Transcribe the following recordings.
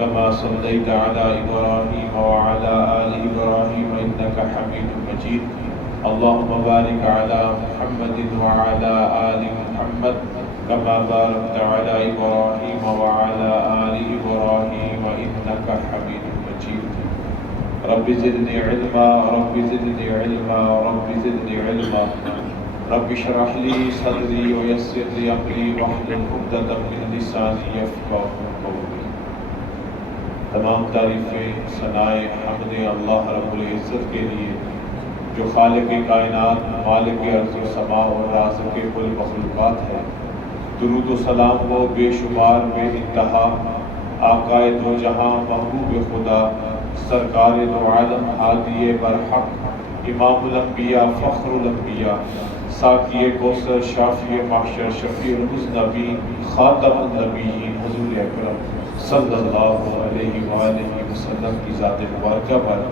كما صليت على إبراهيم وعلى آل إبراهيم إنك حميد مجيد اللهم بارك على محمد وعلى آل محمد كما باركت على إبراهيم وعلى آل إبراهيم إنك حميد مجيد رب زدني علما رب زدني علما رب زدني علما رب اشرح لي صدري ويسر لي أمري واحلل عقدة من لساني يفقهوا قولي. تمام تعریفیں ثنائے حمد اللہ رب العزت کے لیے جو خالق کائنات مالک ارض و سما اور رازق کل مخلوقات ہے. درود و سلام وہ بے شمار بے انتہا آقائے دو جہاں محبوب خدا سرکار دو عالم ہادی برحق امام الانبیاء فخر الانبیاء ساقی کوثر شافی محشر شفیع المذنبین خاتم النبیین حضور اکرم صلی اللہ علیہ وآلہ وسلم کی ذات مبارکہ پر.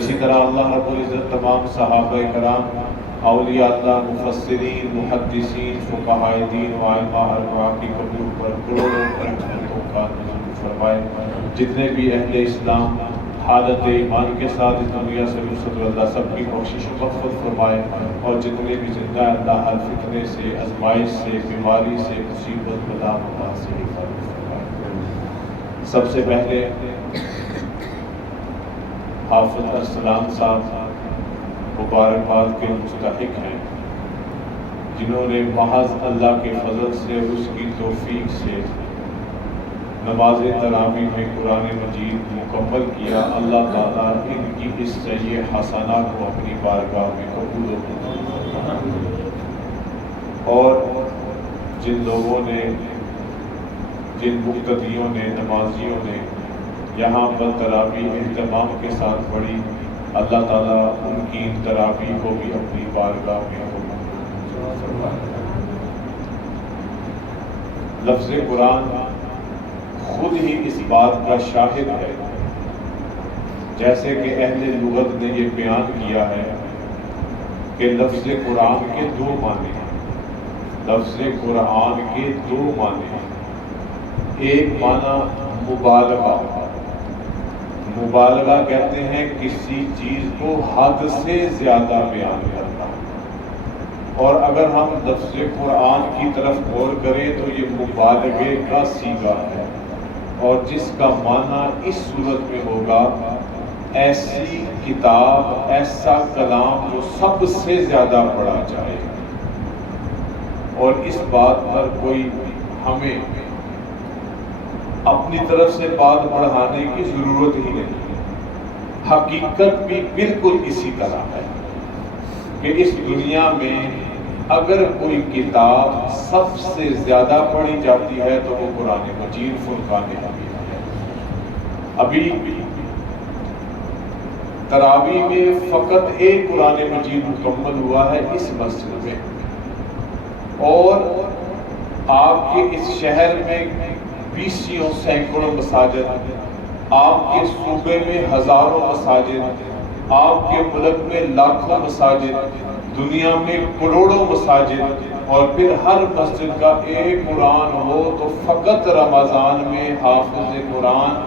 اسی طرح اللہ رب العزت تمام صحابہ کرام اولیاء اللہ مفسرین محدثین فقہاء دین و علماء اربعہ کی قبول پر کروڑوں رحمتوں کا نزول فرمائے. جتنے بھی اہل اسلام حالت ایمان کے ساتھ اس دنیا سے رخصت اللہ سب کی بخشش و مغفرت فرمائے اور جتنے بھی زندہ اللہ ہر فتنے سے آزمائش سے بیماری سے مصیبت بلا وبا سے حفاظت فرمائے. سب سے پہلے حافظ ارسلان صاحب مبارکباد کے مستحق ہیں جنہوں نے محض اللہ کے فضل سے اس کی توفیق سے نماز تراویح میں قرآن مجید مکمل کیا. اللہ تعالیٰ ان کی اس سیئ حسنہ کو اپنی بارگاہ میں قبول و منظور فرمائے. اور جن لوگوں نے جن مقتدیوں نے نمازیوں نے یہاں پر تراویح اہتمام کے ساتھ پڑھی اللہ تعالیٰ ان کی ان تراویح کو بھی اپنی بارگاہ میں قبول فرمائے. لفظ قرآن خود ہی اس بات کا شاہد ہے جیسے کہ اہل لغت نے یہ بیان کیا ہے کہ لفظ قرآن کے دو معنی ہیں. لفظ قرآن کے دو معنی ہیں. ایک معنی مبالغہ. مبالغہ کہتے ہیں کسی چیز کو حد سے زیادہ بیان کرنا. اور اگر ہم لفظ قرآن کی طرف غور کریں تو یہ مبالغے کا صیغہ ہے اور جس کا معنی اس صورت میں ہوگا ایسی کتاب ایسا کلام جو سب سے زیادہ پڑھا جائے. اور اس بات پر کوئی ہمیں اپنی طرف سے بات بڑھانے کی ضرورت ہی نہیں. حقیقت بھی بالکل اسی طرح ہے کہ اس دنیا میں اگر کوئی کتاب سب سے زیادہ پڑھی جاتی ہے تو وہ قرآن مجید فرقان حمید ہے. ابھی تراویح میں فقط ایک قرآن مجید مکمل ہوا ہے اس مسجد میں اور آپ کے اس شہر میں بیسیوں سینکڑوں مساجد, آپ کے صوبے میں ہزاروں مساجد, آپ کے ملک میں لاکھوں مساجد, دنیا میں کروڑوں مساجد اور پھر ہر مسجد کا ایک قرآن ہو تو فقط رمضان میں حافظ قرآن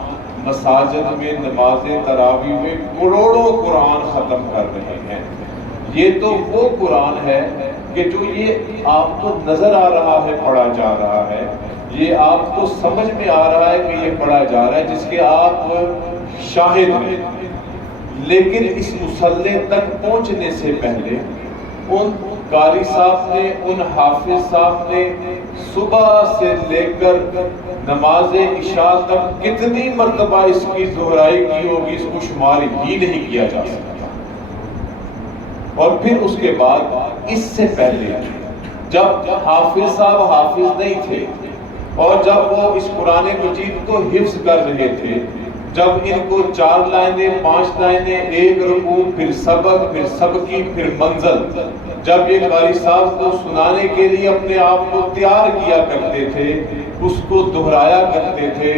مساجد میں نماز تراویح میں کروڑوں قرآن ختم کر رہے ہیں. یہ تو وہ قرآن ہے کہ جو یہ آپ کو نظر آ رہا ہے پڑھا جا رہا ہے, یہ آپ کو سمجھ میں آ رہا ہے کہ یہ پڑھا جا رہا ہے جس کے آپ شاہد ہیں. لیکن اس مصلی تک پہنچنے سے پہلے ان قاری صاحب نے ان حافظ صاحب نے صبح سے لے کر نماز عشاء تک کتنی مرتبہ اس کی دہرائی کی ہوگی اس کو شمار ہی نہیں کیا جا سکتا. اور پھر اس کے بعد اس سے پہلے جب حافظ صاحب حافظ نہیں تھے اور جب وہ اس قرآن مجید کو حفظ کر رہے تھے, جب ان کو 4 لائنیں 5 لائنیں ایک رکوع پھر سبق پھر سبقی پھر منزل, جب یہ قاری صاحب کو سنانے کے لیے اپنے آپ کو تیار کیا کرتے تھے, اس کو دہرایا کرتے تھے,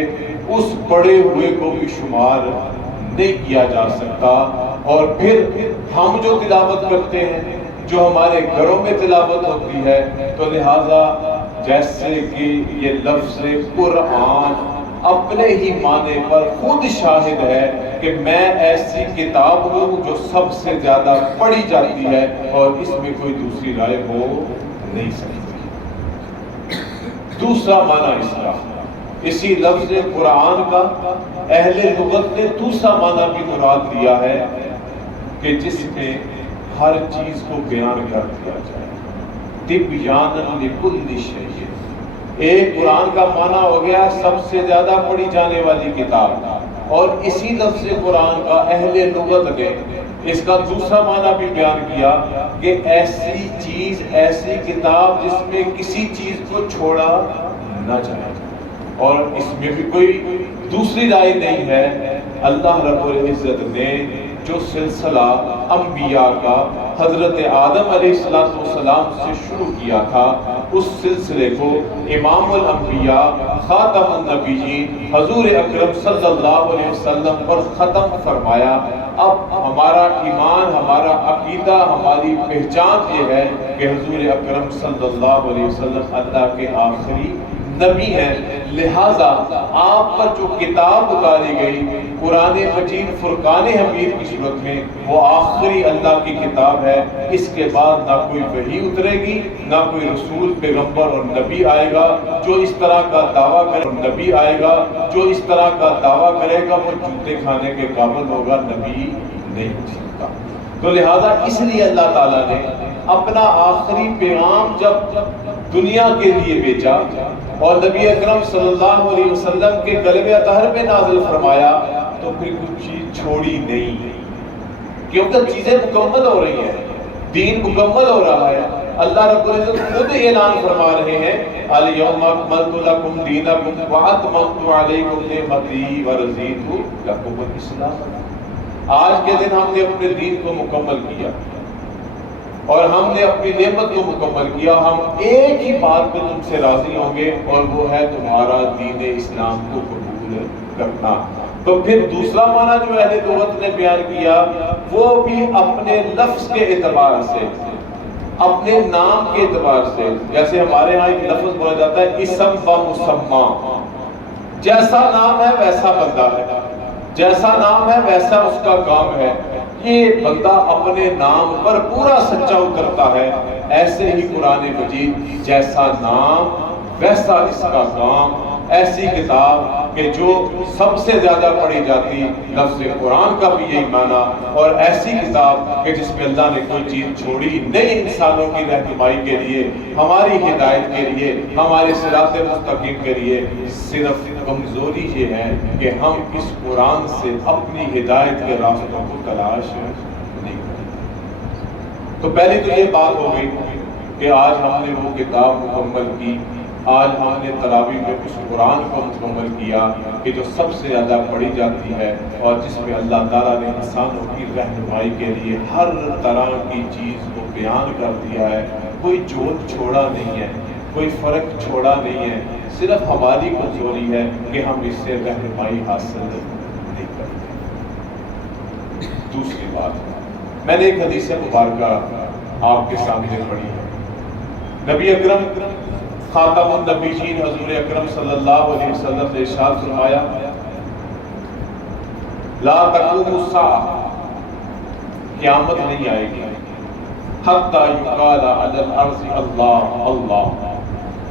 اس پڑھے ہوئے کو بھی شمار نہیں کیا جا سکتا. اور پھر ہم جو تلاوت کرتے ہیں جو ہمارے گھروں میں تلاوت ہوتی ہے تو لہٰذا جیسے کہ یہ لفظ قرآن اپنے ہی معنی پر خود شاہد ہے کہ میں ایسی کتاب ہوں جو سب سے زیادہ پڑھی جاتی ہے اور اس میں کوئی دوسری رائے ہو نہیں سکتی۔ دوسرا معنی اس کا، اسی لفظ قرآن کا اہل لغت نے دوسرا معنی بھی مراد دیا ہے کہ جس میں ہر چیز کو بیان کر دیا جائے، تبیانا لکل شیء۔ ایک قرآن کا معنی ہو گیا سب سے زیادہ پڑھی جانے والی کتاب، اور اسی لفظ قرآن کا اہل لغت نے اس کا دوسرا معنی بھی بیان کیا کہ ایسی چیز، ایسی کتاب جس میں کسی چیز کو چھوڑا نہ جائے اور اس میں بھی کوئی دوسری رائے نہیں ہے۔ اللہ رب العزت نے جو سلسلہ انبیاء کا حضرت آدم علیہ السلام سے شروع کیا تھا، اس سلسلے کو امام الانبیاء خاتم النبیین حضور اکرم صلی اللہ علیہ وسلم پر ختم فرمایا۔ اب ہمارا ایمان، ہمارا عقیدہ، ہماری پہچان یہ ہے کہ حضور اکرم صلی اللہ علیہ وسلم اللہ کے آخری نبی ہیں، لہٰذا آپ پر جو کتاب اتاری گئی قرآن مجید فرقان حمید کی صورت میں، وہ آخری اللہ کی کتاب ہے۔ اس کے بعد نہ کوئی وحی اترے گی، نہ کوئی رسول، پیغمبر اور نبی آئے گا جو اس طرح کا دعویٰ کرے، نبی آئے گا جو اس طرح کا دعویٰ کرے گا وہ جوتے کھانے کے قابل ہوگا، نبی نہیں ہو سکتا۔ تو لہٰذا اس لیے اللہ تعالیٰ نے اپنا آخری پیغام جب دنیا کے لیے بھیجا اور نبی اکرم صلی اللہ علیہ وسلم کے قلب اطہر پہ نازل فرمایا، تو پھر کچھ چیز چھوڑی نہیں، کیونکہ چیزیں مکمل ہو رہی ہیں، دین مکمل ہو رہا ہے۔ اللہ رب العزت خود اعلان فرما رہے ہیں الیوم اکملت لکم دینکم واتممت علیکم نعمتی ورضیت لکم الاسلام۔ آج کے دن ہم نے اپنے دین کو مکمل کیا اور ہم نے اپنی نعمت کو مکمل کیا، ہم ایک ہی بات پہ تم سے راضی ہوں گے اور وہ ہے تمہارا دین اسلام کو قبول کرنا۔ تو پھر دوسرا معنی جو اہل لغت نے بیان کیا وہ بھی اپنے لفظ کے اعتبار سے، اپنے نام کے اعتبار سے، جیسے ہمارے ہاں ایک لفظ بولا جاتا ہے اسم و مسمى، جیسا نام ہے ویسا بندہ ہے، جیسا نام ہے ویسا اس کا کام ہے۔ یہ بندہ اپنے نام پر پورا سچا اترتا ہے، ایسے ہی قرآن مجید جیسا نام ویسا اس کا کام، ایسی کتاب کہ جو سب سے زیادہ پڑھی جاتی، لفظ قرآن کا بھی یہی معنی، اور ایسی کتاب کہ جس میں اللہ نے کوئی چیز چھوڑی نہیں انسانوں کی رہنمائی کے لیے، ہماری ہدایت کے لیے، ہمارے صراط مستقیم کے لیے۔ صرف کمزوری یہ ہے کہ ہم اس قرآن سے اپنی ہدایت کے راستوں کو تلاش نہیں کرتے۔ تو پہلی تو یہ بات ہو گئی کہ آج ہم نے وہ کتاب مکمل کی، آج ہم نے تراویح میں اس قرآن کو مکمل کیا کہ جو سب سے زیادہ پڑھی جاتی ہے اور جس میں اللہ تعالیٰ نے انسانوں کی رہنمائی کے لیے ہر طرح کی چیز کو بیان کر دیا ہے، کوئی جوڑ چھوڑا نہیں ہے، کوئی فرق چھوڑا نہیں ہے، صرف ہماری کمزوری ہے کہ ہم اس سے رہنمائی حاصل نہیں کرتے۔ دوسری بات، میں نے ایک حدیث مبارکہ آپ کے سامنے پڑھی ہے۔ نبی اکرم خاتم النبیین حضور اکرم صلی اللہ علیہ وسلم نے ارشاد فرمایا لا تقوم الساعہ، قیامت نہیں آئے گی حتی یقال علی الارض اللہ اللہ،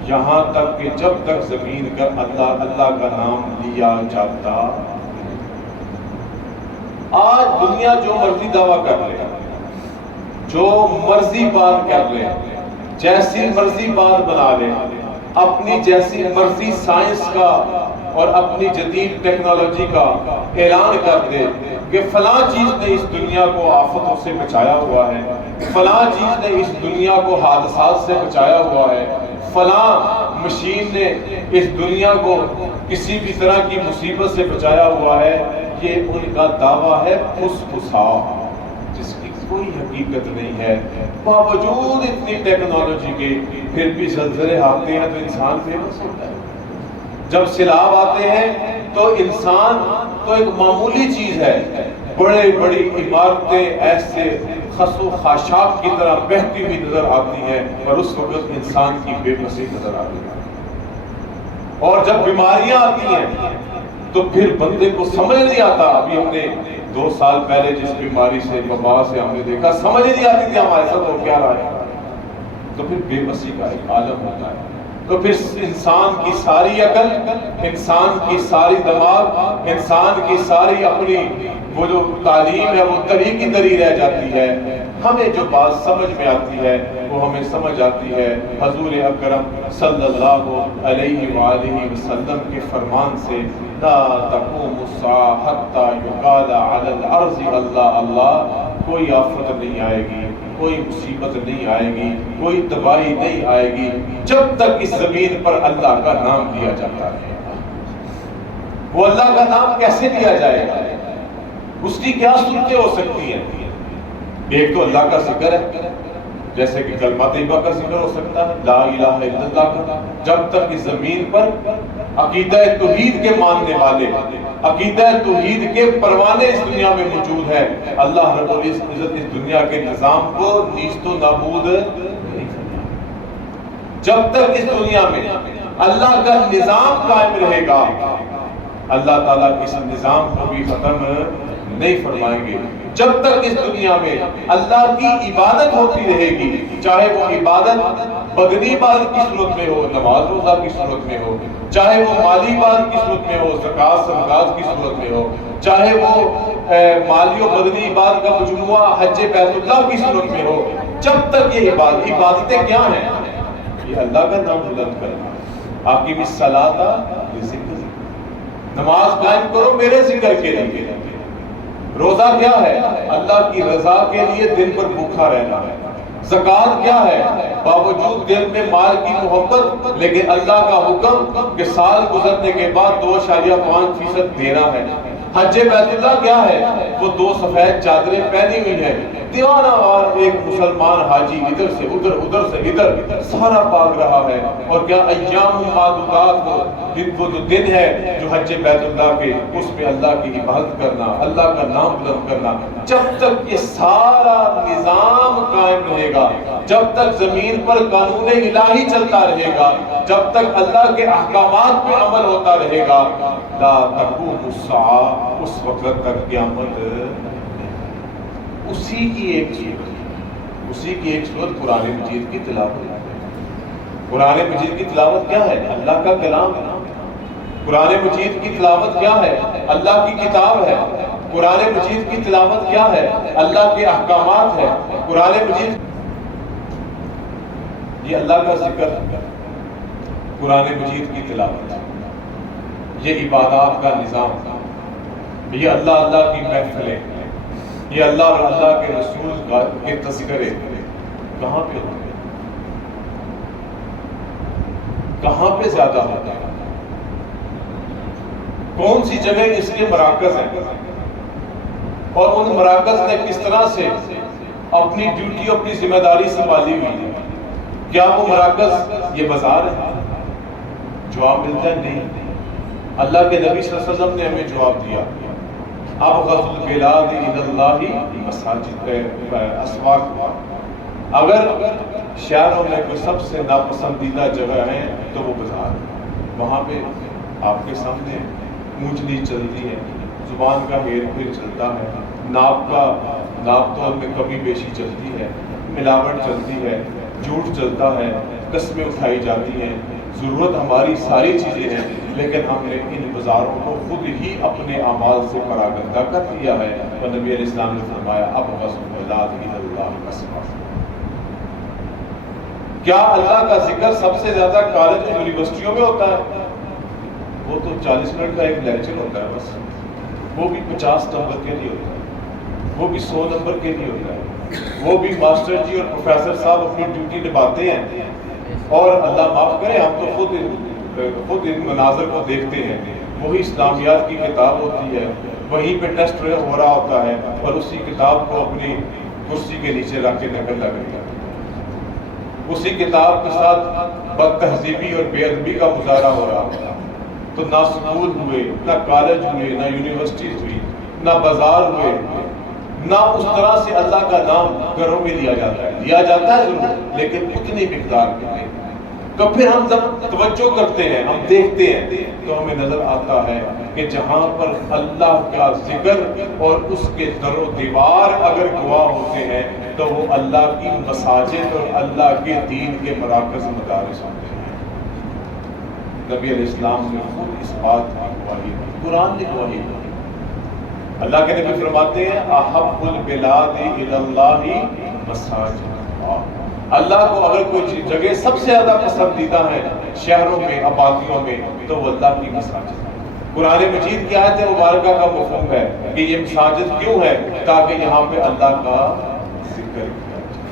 یہاں تک کہ جب تک زمین کا اللہ کا نام لیا جاتا۔ آج دنیا جو مرضی دعویٰ کر لے، جو مرضی بات کر لے، جیسی مرضی بات بنا لے، اپنی جیسی مرضی سائنس کا اور اپنی جدید ٹیکنالوجی کا اعلان کر دے کہ فلاں چیز نے اس دنیا کو آفتوں سے بچایا ہوا ہے، فلاں چیز نے اس دنیا کو حادثات سے بچایا ہوا ہے، فلاں مشین نے اس دنیا کو کسی بھی طرح کی مصیبت سے بچایا ہوا ہے، یہ ان کا دعویٰ ہے پھس-پھسا، جس کی کوئی حقیقت نہیں ہے۔ باوجود اتنی ٹیکنالوجی کے پھر بھی زلزلے آتے ہیں تو انسان بے بس ہوتا ہے، جب سیلاب آتے ہیں تو انسان تو ایک معمولی چیز ہے، بڑے بڑی عمارتیں ایسے خس و خاشاک کی طرح بہتی ہوئی نظر آتی ہیں اور اس وقت انسان کی بے بسی نظر آتی ہے۔ اور جب بیماریاں آتی ہیں تو پھر بندے کو سمجھ نہیں آتا. ابھی ہم نے 2 سال پہلے جس بیماری سے وبا سے ہم نے دیکھا, سمجھ نہیں آتی تھی ہمارے ساتھ ہو کیا رہا ہے. تو پھر بے بسی کا ایک عالم ہوتا ہے. تو پھر انسان کی ساری عقل, انسان کی ساری دماغ, انسان کی ساری اپنی وہ جو تعلیم ہے وہ تری کی تری رہ جاتی ہے. ہمیں جو بات سمجھ میں آتی ہے وہ ہمیں سمجھ آتی ہے حضور اکرم صلی اللہ علیہ وآلہ وسلم کے فرمان سے, لا تقوم الساعة حتى يقال على الارض اللہ اللہ. کوئی آفت نہیں آئے گی, کوئی مصیبت نہیں آئے گی, کوئی تباہی نہیں آئے گی جب تک اس زمین پر اللہ کا نام لیا جاتا ہے. وہ اللہ کا نام کیسے لیا جائے گا؟ اس کی کیا صورتیں ہو سکتی ہیں؟ ایک تو اللہ کا ذکر ہے, جیسے کہ کلمہ طیبہ کا ذکر ہو سکتا ہے, لا الہ الا اللہ کا. جب تک اس زمین پر عقیدہ توحید کے ماننے والے, عقیدہ توحید کے پروانے اس دنیا میں موجود ہے, اللہ رب العزت اس دنیا کے نظام کو نیست و نابود نہیں کرتا. جب تک اس دنیا میں اللہ کا نظام قائم رہے گا, اللہ تعالیٰ اس نظام کو بھی ختم نہیں فرمائیں گے. جب تک اس دنیا میں اللہ کی عبادت ہوتی رہے گی, چاہے وہ عبادت بدنی عبادت کی صورت میں ہو, نماز روزہ کی صورت میں ہو, چاہے وہ مالی عبادت کی صورت میں ہو, زکوٰۃ صدقات کی صورت میں ہو, چاہے وہ مالی و بدنی عبادت کا مجموعہ حج بیت اللہ کی صورت میں ہو, جب تک یہ عبادتیں کیا ہیں؟ یہ اللہ کا نام بلند کرنا. اقیم الصلاۃ لذکری, نماز قائم کرو میرے ذکر کے لیے. روزہ کیا ہے؟ اللہ کی رضا کے لیے دن پر بھوکا رہنا ہے. زکوٰۃ کیا ہے؟ باوجود دل میں مال کی محبت لیکن اللہ کا حکم کہ سال گزرنے کے بعد 2.5% دینا ہے. حج بیت اللہ کیا ہے؟ وہ 2 سفید چادریں پہنی ہوئی ہیں, دیوانہ وار ایک مسلمان حاجی ادھر سے ادھر, ادھر سے ادھر سارا بھاگ رہا ہے. اور کیا ایام معدودات وہ جو دن ہے جو حج بیت اللہ کے, اس میں اللہ کی عبادت کرنا, اللہ کا نام بلند کرنا. جب تک یہ سارا نظام قائم رہے گا, جب تک زمین پر قانون الہی چلتا رہے گا, جب تک اللہ کے احکامات پہ عمل ہوتا رہے گا, لا تقوم الساعہ, اس وقت تک قیامت. اسی کی ایک صورت قرآن مجید کی تلاوت ہے. قرآن مجید کی تلاوت کیا ہے؟ اللہ کا کلام ہے. قرآن مجید کی تلاوت کیا ہے؟ اللہ کی کتاب ہے. قرآن مجید کی تلاوت کیا ہے؟ اللہ کے احکامات ہے. قرآن مجید یہ اللہ کا ذکر, قرآن مجید کی تلاوت, یہ عبادات کا نظام, یہ اللہ کی محفلیں, یہ اللہ اور اللہ کے رسول کے تذکرے کہاں پہ ہوتے ہیں؟ کہاں پہ زیادہ ہوتا ہے؟ کون سی جگہ اس کے مراکز ہیں؟ اور ان مراکز نے کس طرح سے اپنی ڈیوٹی, اپنی ذمہ داری سنبھالی ہوئی ہے؟ کیا وہ مراکز یہ بازار ہے؟ جواب ملتا ہے نہیں. اللہ کے نبی صلی اللہ علیہ وسلم نے ہمیں جواب دیا, ابغض البلاد الی اللہ مساجد اسواق. اگر شہروں میں کوئی سب سے ناپسندیدہ جگہ ہے تو وہ بازار ہے. وہاں پہ آپ کے سامنے اونچ نیچ چلتی ہے, زبان کا ہیر پھیر چلتا ہے, ناپ تول میں کمی بیشی چلتی ہے, ملاوٹ چلتی ہے, جھوٹ چلتا ہے, قسمیں اٹھائی جاتی ہیں. ضرورت ہماری ساری چیزیں ہیں, لیکن ہم نے ان بازاروں کو خود ہی اپنے اعمال سے پراگندہ کر دیا ہے. اور نبی علیہ السلام نے فرمایا ابغض البلاد الی اللہ مساجد. کیا اللہ کا ذکر سب سے زیادہ کالج اور یونیورسٹیوں میں ہوتا ہے؟ وہ تو 40 منٹ کا ایک لیکچر ہوتا ہے بس, وہ بھی 50 نمبر کے لیے ہوتا ہے, وہ بھی 100 نمبر کے لیے ہوتا ہے. وہ بھی ماسٹر جی اور پروفیسر صاحب اپنی ڈیوٹی نبھاتے ہیں, اور اللہ معاف کرے ہم تو خود ان مناظر کو دیکھتے ہیں. وہی اسلامیات کی کتاب ہوتی ہے, وہیں پہ ٹیسٹ ہو رہا ہوتا ہے, اور اسی کتاب کو اپنی کرسی کے نیچے رکھ کے نقل لگ رہی ہے. اسی کتاب کے ساتھ بد تہذیبی اور بے ادبی کا مظاہرہ ہو رہا ہوتا ہے. تو نہ سکول ہوئے, نہ کالج ہوئے, نہ یونیورسٹیز ہوئی, نہ بازار ہوئے, نہ اس طرح سے اللہ کا نام گھروں میں لیا جاتا ہے. لیا جاتا ہے ضرور, لیکن اتنی مقدار میں نہیں. تو پھر ہم جب توجہ کرتے ہیں، ہم دیکھتے ہیں، تو ہمیں نظر آتا ہے کہ جہاں پر اللہ کا ذکر اور اس کے در و دیوار اگر گواہ ہوتے ہیں تو وہ اللہ کی مساجد اور اللہ کے دین کے مراکز مدارس ہوتے ہیں۔ نبی علیہ السلام نے خود اس بات کی گواہی دی، قرآن نے گواہی دی۔ اللہ کے نبی فرماتے ہیں احب البلاد الی اللہ مساجد اللہ، اللہ کو اگر کوئی جگہ سب سے زیادہ پسندیدہ ہے شہروں میں، آبادیوں میں، تو وہ اللہ کی مساجد ہے۔ قرآن مجید کی آیت مبارکہ کا مفہوم ہے کہ یہ مساجد کیوں ہے؟ تاکہ یہاں پہ اللہ کا ذکر کیا جائے۔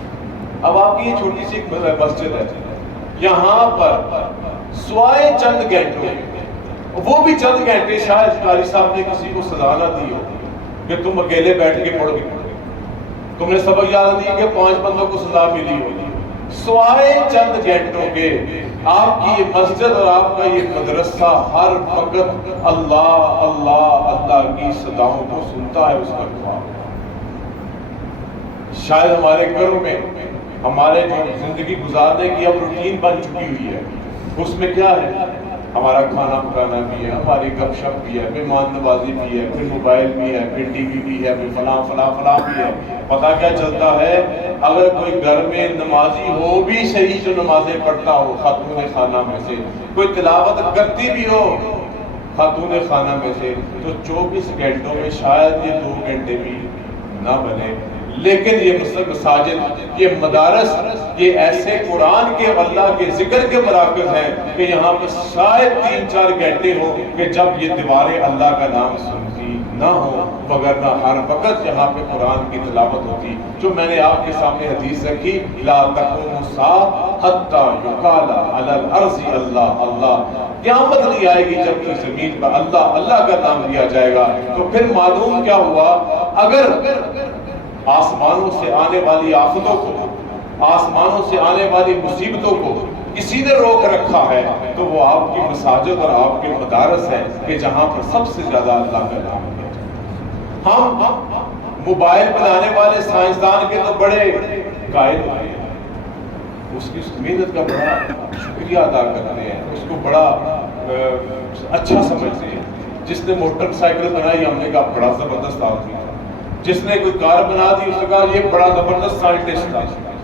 اب آپ کی یہ چھوٹی سی مسجد ہے، یہاں پر سوائے چند گھنٹوں، وہ بھی چند گھنٹے شاید قاری صاحب نے کسی کو سزا نہ دی ہو کہ تم اکیلے بیٹھ کے پڑھ گئے، تم نے سبق یاد نہیں کہ 5 بندوں کو سزا ملی ہوگی، سوائے چند گھنٹوں کے آپ کی یہ مسجد اور آپ کا یہ مدرسہ ہر وقت اللہ اللہ اللہ کی صداؤں کو سنتا ہے، اس کا گواہ۔ شاید ہمارے گھروں میں ہمارے جو زندگی گزارنے کی اب روٹین بن چکی ہوئی ہے، اس میں کیا ہے؟ ہمارا کھانا پکانا بھی ہے، ہماری گپ شپ بھی ہے، مہمان نوازی بھی ہے، پھر موبائل بھی ہے، پھر ٹی وی بھی ہے، پھر فلاں فلاں فلاں بھی ہے۔ پتہ کیا چلتا ہے؟ اگر کوئی گھر میں نمازی ہو بھی صحیح، جو نمازیں پڑھتا ہو خاتون خانہ میں سے، کوئی تلاوت کرتی بھی ہو خاتون خانہ میں سے، تو 24 گھنٹوں میں شاید یہ 2 گھنٹے بھی نہ بنے۔ لیکن یہ مساجد، یہ مدارس، یہ ایسے قرآن کے اللہ کے ذکر کے مراکز ہیں کہ یہاں پہ شاید 3-4 گھنٹے ہو کہ جب یہ دیواریں اللہ کا نام سنتی نہ ہو، وگرنہ ہر وقت یہاں پہ قرآن کی تلاوت ہوتی۔ جو میں نے آپ کے سامنے حدیث رکھی، لا تقوم الساعة حتى يقال على الارض اللہ اللہ، قیامت نہیں آئے گی جب کہ زمین پر اللہ اللہ کا نام لیا جائے گا۔ تو پھر معلوم کیا ہوا؟ اگر آسمانوں سے آنے والی آفتوں کو، آسمانوں سے آنے والی مصیبتوں کو کسی نے روک رکھا ہے تو وہ آپ کی مساجد اور آپ کے مدارس ہیں کہ جہاں پر سب سے زیادہ اللہ کا نام لیا جائے۔ ہم موبائل بنانے والے سائنسدان کے تو بڑے قائل ہوئے ہیں، اس کی محنت کا بڑا شکریہ ادا کرتے ہیں، اس کو بڑا اچھا سمجھتے ہیں۔ جس نے موٹر سائیکل بنائی، ہم نے کہا بڑا زبردست آدمی تھا۔ جس نے کوئی کار بنا دی، اس نے کہا یہ بڑا زبردست سائنٹسٹ تھا۔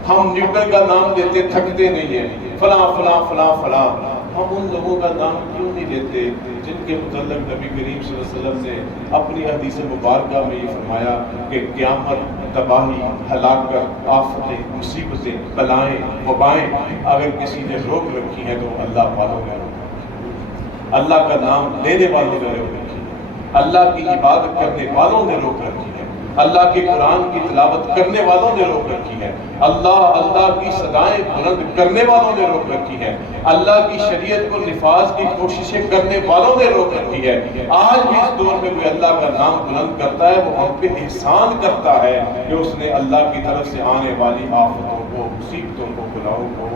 ہم نیوٹن کا نام لیتے تھکتے نہیں ہیں، فلاں فلاں فلاں فلاں۔ ہم ان لوگوں کا نام کیوں نہیں لیتے جن کے متعلق نبی کریم صلی اللہ علیہ وسلم نے اپنی حدیث مبارکہ میں یہ فرمایا کہ قیامت، تباہی، ہلاکت، آفتیں، مصیبتیں، بلائیں، وبائیں اگر کسی نے روک رکھی ہیں تو اللہ والوں نے روک رکھی ہے، اللہ کا نام لینے والوں نے روک رکھی ہے، اللہ کی عبادت کرنے والوں نے روک رکھی ہے، اللہ کے قرآن کی تلاوت کرنے والوں نے روک رکھی ہے، اللہ اللہ کی صدائیں بلند کرنے والوں نے روک رکھی ہے، اللہ کی شریعت کو نفاذ کی کوششیں کرنے والوں نے روک رکھی ہے۔ آج بھی اس دور میں کوئی اللہ کا نام بلند کرتا ہے، وہ ہم پہ احسان کرتا ہے کہ اس نے اللہ کی طرف سے آنے والی آفتوں کو، مصیبتوں کو، بلاؤں کو۔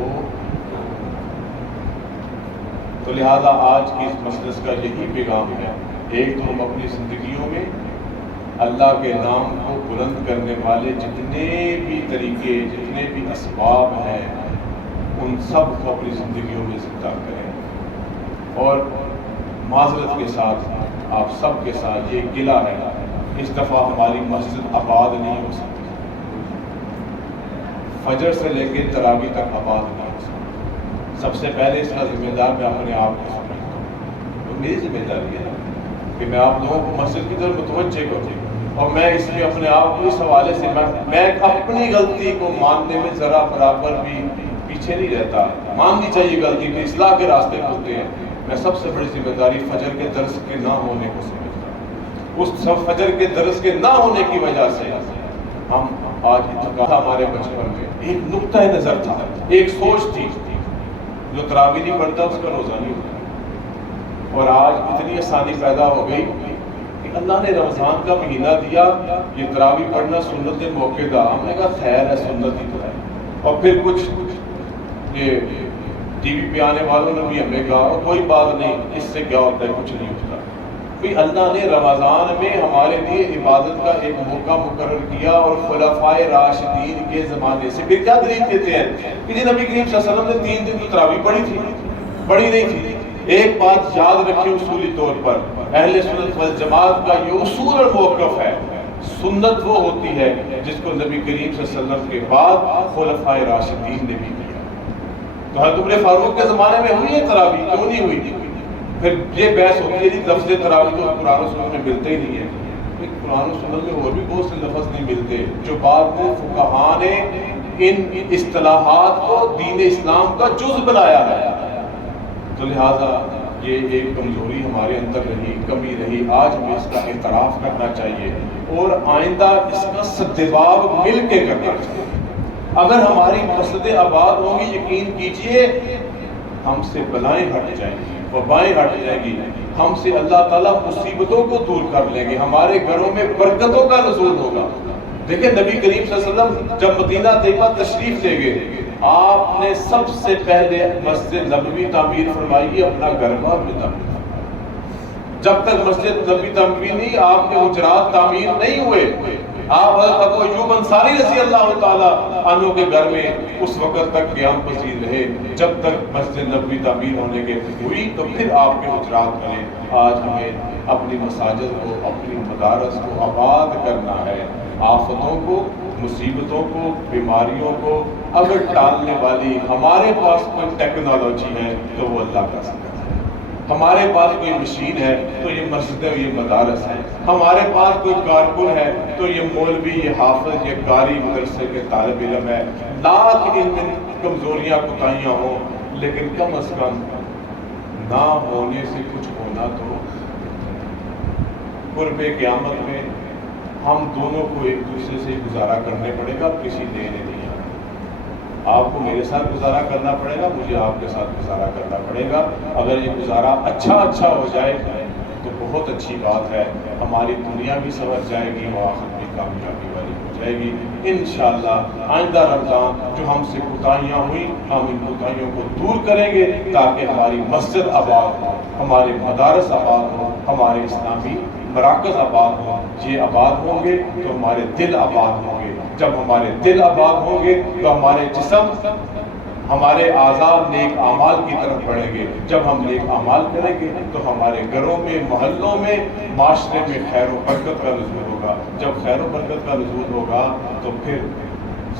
تو لہذا آج کی اس مجلس کا یہی پیغام ہے، ایک تو ہم اپنی زندگیوں میں اللہ کے نام کو بلند کرنے والے جتنے بھی طریقے، جتنے بھی اسباب ہیں، ان سب کو اپنی زندگیوں میں زندہ کریں۔ اور معذرت کے ساتھ آپ سب کے ساتھ یہ گلہ ہے، اس دفعہ ہماری مسجد آباد نہیں ہو سکتی، فجر سے لے کے تراویح تک آباد نہیں ہو سکتی۔ سب سے پہلے اس کا ذمہ دار میں اپنے آپ کو سمجھتا ہوں، تو میری ذمہ داری ہے کہ میں آپ لوگوں کو مسجد کی طرف متوجہ کروں، اور میں اس میں اپنے آپ کو اس حوالے سے میں اپنی غلطی کو ماننے میں ذرا برابر بھی پیچھے نہیں رہتا۔ ماننی چاہیے غلطی، تو اصلاح کے راستے کھلتے ہیں۔ میں سب سے بڑی ذمہ داری فجر کے درس کے نہ ہونے کو سمجھتا ہوں۔ اس فجر کے درس کے نہ ہونے کی وجہ سے ہم آج ہمارے بچپن میں ایک نقطہ نظر تھا، ایک سوچ تھی، جو تراویح نہیں پڑھتا اس کا روزہ نہیں ہوتا۔ اور آج اتنی آسانی پیدا ہو گئی کہ اللہ نے رمضان کا مہینہ دیا، یہ تراویح پڑھنا سنت موقع دا، ہم نے کہا خیر ہے، سنت ہی تو ہے۔ اور پھر کچھ یہ ٹی وی پہ آنے والوں نے بھی ہمیں کہا کوئی بات نہیں، اس سے کیا ہوتا ہے، کچھ نہیں ہوتا۔ کہ اللہ نے رمضان میں ہمارے لیے عبادت کا ایک موقع مقرر کیا اور خلفائے راشدین کے زمانے سے پھر کیا دلیل دیتے ہیں کہ جی نبی کریم صلی اللہ علیہ وسلم نے 3 دن تو تراویح پڑھی تھی، پڑھی نہیں تھی۔ ایک بات یاد رکھیں اصولی طور پر، اہل سنت والجماعت کا یہ اصول اور موقف ہے، سنت وہ ہوتی ہے جس کو نبی کریم صلی اللہ علیہ وسلم کے بعد خلفائے راشدین نے بھی کیا۔ تو حضرت عمر فاروق کے زمانے میں ہوئی ہے تراویح، کیوں نہیں ہوئی؟ پھر یہ بحث ہوتی ہے جی لفظ تراویح تو قرآن و سنت میں ملتے ہی نہیں ہے۔ قرآن و سنت میں اور بھی بہت سے لفظ نہیں ملتے جو بعد میں فقہاء نے ان اصطلاحات کو دین اسلام کا جز بنایا ہے۔ تو لہٰذا یہ ایک کمزوری ہمارے اندر رہی، کمی رہی، آج ہمیں اس کا اعتراف کرنا چاہیے اور آئندہ اس کا سدباب مل کے کرنا چاہیے۔ اگر ہماری مسجدیں آباد ہوں گی، یقین کیجئے ہم سے بلائیں ہٹ جائیں گی، وبائیں ہٹ جائیں گی، ہم سے اللہ تعالیٰ مصیبتوں کو دور کر لیں گے، ہمارے گھروں میں برکتوں کا نزول ہوگا۔ دیکھیں نبی کریم صلی اللہ علیہ وسلم جب مدینہ طیبہ تشریف لے گئے، آپ نے سب سے پہلے مسجد نبوی تعمیر فرمائی، اپنا گھر بار میں تعمیر۔ جب تک مسجد نبوی تعمیر نہیں، آپ کے حجرات تعمیر نہیں ہوئے۔ آپ حضرت ابو ایوب انصاری رضی اللہ تعالیٰ عنہ کے گھر میں اس وقت تک قیام پذیر رہے جب تک مسجد نبوی تعمیر ہونے کے ہوئی، تو پھر آپ کے حجرات بنے۔ آج ہمیں اپنی مساجد کو، اپنی مدارس کو آباد کرنا ہے۔ آفتوں کو، مصیبتوں کو، بیماریوں کو اگر ٹالنے والی ہمارے پاس کوئی ٹیکنالوجی ہے تو وہ اللہ کا سکتا ہے۔ ہمارے پاس کوئی مشین ہے تو یہ مسجدیں، یہ مدارس ہیں۔ ہمارے پاس کوئی کارکن ہے تو یہ مولوی، یہ حافظ، یہ قاری مدرسے کے طالب علم ہے۔ لاکھ ان میں کمزوریاں کوتاہیاں ہوں، لیکن کم از کم نہ ہونے سے کچھ ہونا تو قرب قیامت میں ہم دونوں کو ایک دوسرے سے گزارا کرنے پڑے گا، کسی دینے نہیں آنا۔ آپ کو میرے ساتھ گزارا کرنا پڑے گا، مجھے آپ کے ساتھ گزارا کرنا پڑے گا۔ اگر یہ گزارا اچھا ہو جائے تو بہت اچھی بات ہے، ہماری دنیا بھی سنور جائے گی، آخرت بھی کامیابی والی ہو جائے گی انشاءاللہ۔ آئندہ رمضان جو ہم سے کوتاہیاں ہوئی، ہم ان کوتاہیوں کو دور کریں گے تاکہ ہماری مسجد آباد ہو، ہمارے مدارس آباد ہو، ہمارے اسلامی مراکز آباد ہوں۔ یہ آباد ہوں گے تو ہمارے دل آباد ہوں گے، جب ہمارے دل آباد ہوں گے تو ہمارے جسم، ہمارے اعضاء نیک اعمال کی طرف بڑھیں گے۔ جب ہم نیک اعمال کریں گے تو ہمارے گھروں میں، محلوں میں، معاشرے میں خیر و برکت کا نزول ہوگا۔ جب خیر و برکت کا نزول ہوگا تو پھر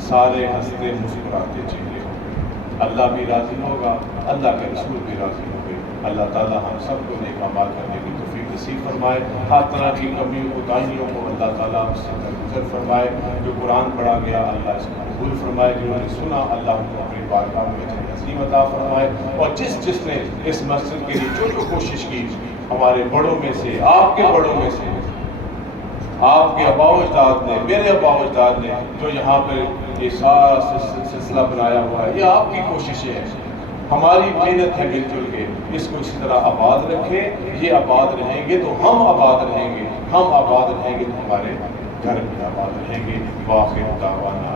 سارے ہنستے مسکراتے چہرے ہوں گے، اللہ بھی راضی ہوگا، اللہ کے رسول بھی راضی ہوں گے۔ اللہ تعالیٰ ہم سب کو نیک اعمال کرنے کی توفیق نصیب فرمائے، ہر طرح کی کمی کوتاہیوں کو اللہ تعالیٰ اس سے درگزر فرمائے۔ جو قرآن پڑھا گیا اللہ اس کو قبول فرمائے، جنہوں نے سنا اللہ کو اپنی بارگاہ میں اجر عظیم عطا فرمائے، اور جس نے اس مسجد کے لیے جو کوشش کی، ہمارے بڑوں میں سے، آپ کے بڑوں میں سے، آپ کے آباء و اجداد نے، میرے آباء و اجداد نے جو یہاں پر یہ سارا سلسلہ بنایا ہوا ہے، یہ آپ کی کوششیں ہیں، ہماری محنت ہے مل جل کے۔ اس کو اسی طرح آباد رکھیں، یہ آباد رہیں گے تو ہم آباد رہیں گے، ہم آباد رہیں گے تو ہمارے گھر بھی آباد رہیں گے۔ وآخر دعوانا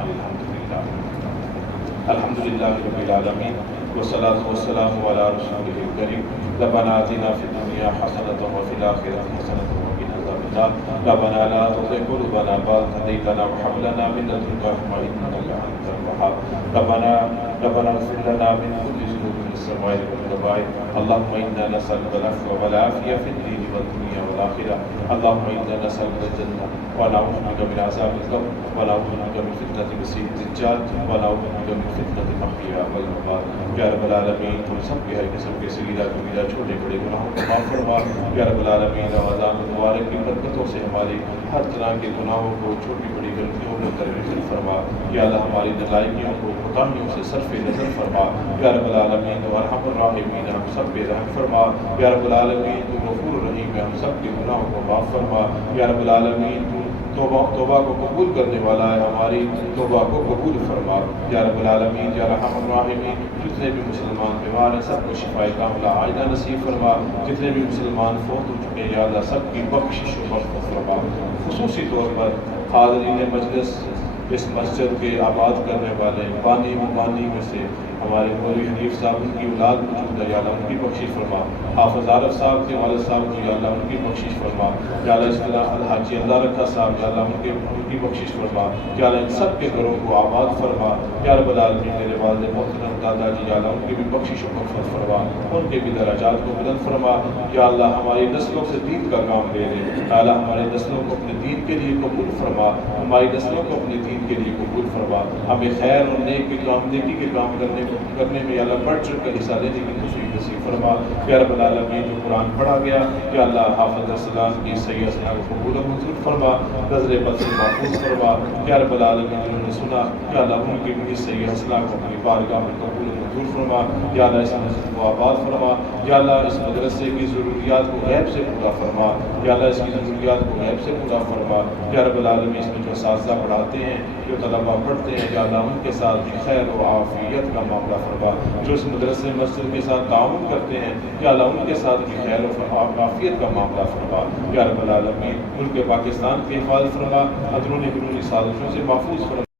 الحمدللہ رب العالمین، والصلاة والسلام علی رسولہ الکریم۔ ربنا آتنا فی الدنیا حسنۃ وفی الآخرۃ حسنۃ وقنا عذاب النار۔ ربنا لا تزغ قلوبنا بعد إذ هديتنا وهب لنا من لدنك رحمة إنك أنت الوهاب۔ ربنا اغفر لنا من كل ذنوب السماء والكبائر، اللهم إنا نسألك العفو والعافية في الدين والدنيا والآخرة، اللهم إنا نسألك الجنة ونعوذ بك من عذاب القبر، ونعوذ بك من فتنة المسيح الدجال، ونعوذ بك من فتنة المحيا والممات۔ یا رب العالمین، تم سب کے ہر قسم کے صغیرہ کبیرہ چھوٹے بڑے گناہوں کو معاف فرما۔ یا رب العالمین، رمضان المبارک کی برکتوں سے ہماری ہر طرح کے گناہوں کو، چھوٹی بڑی غلطیوں کو درگزر فرما۔ یا اللہ ہماری نالائکیوں کو، کوتاہیوں سے صرف نظر فرما۔ یا رب العالمین، تو ارحم الراحمین، ہم سب پہ رحم فرما۔ یا رب العالمین، تو غفور الرحیم ہے، ہم سب کے گناہوں کو معاف فرما۔ یا رب العالمین، تو توبہ کو قبول کرنے والا ہے، ہماری توبہ کو قبول فرما۔ یا رب العالمین، یا ارحم الراحمین، جتنے بھی مسلمان بیمار ہیں سب کو شفاء کاملہ عاجلہ نصیب فرما۔ جتنے بھی مسلمان فوت ہو چکے ہیں یا اللہ سب کی بخشش و مغفرت فرما۔ خصوصی طور پر حاضرین مجلس، اس مسجد کے آباد کرنے والے بانی میں سے ہمارے مولوی حنیف صاحب ان کی اولاد موجود ہے یا اللہ ان کی بخشش فرما، حافظ عارف صاحب کے والد صاحب کو یا اللہ ان کی بخشش فرما، یا اللہ اس طرح الحاجی اللہ رکھا صاحب یا اللہ ان کی بخشش فرما، یا اللہ ان سب کے گھروں کو آباد فرما، یا رب العالمین میرے والد محترم دادا جی یا اللہ ان کی بھی بخشش و مغفرت فرما، ان کے بھی درجات کو بلند فرما، یا اللہ ہماری نسلوں سے دین کا کام لے لے، یا اللہ ہماری نسلوں کو اپنے دین کے لیے قبول فرما، ہماری نسلوں کو اپنے دین کے لیے قبول فرما، ہمیں خیر اور نیکی کے کام کرنے میں یا اللہ بڑھ چڑھ کر حصہ لینے کی توفیق نصیب فرما، یا رب العالمین جو قرآن پڑھا گیا یا اللہ حافظ السلام کی صحیح اسنا کو قبول و منظور فرما، نظر بد سے محفوظ فرما، یا رب العالمین جنہوں نے سنا یا اللہ ان کی بھی صحیح اسنا کو اپنی بارگاہ میں قبول و منظور فرما، یا اللہ اس مسجد کو آباد فرما، یا اللہ اس مدرسے کی ضروریات کو غیب سے پورا فرما، یا اللہ اس کی ضروریات کو غیب سے پورا فرما، یا رب العالمین اس میں جو اساتذہ پڑھاتے ہیں جو طلبہ پڑھتے ہیں یا اللہ ان کے ساتھ بھی خیر و عافیت کا معاملہ فرما، جو اس مدرسے مسجد کے ساتھ تعاون کرتے ہیں یا اللہ ان کے ساتھ بھی خیر و عافیت کا معاملہ فرما، یا رب العالمین ملک پاکستان کی حفاظت فرما، اندرونی بیرونی سازشوں سے محفوظ فرما۔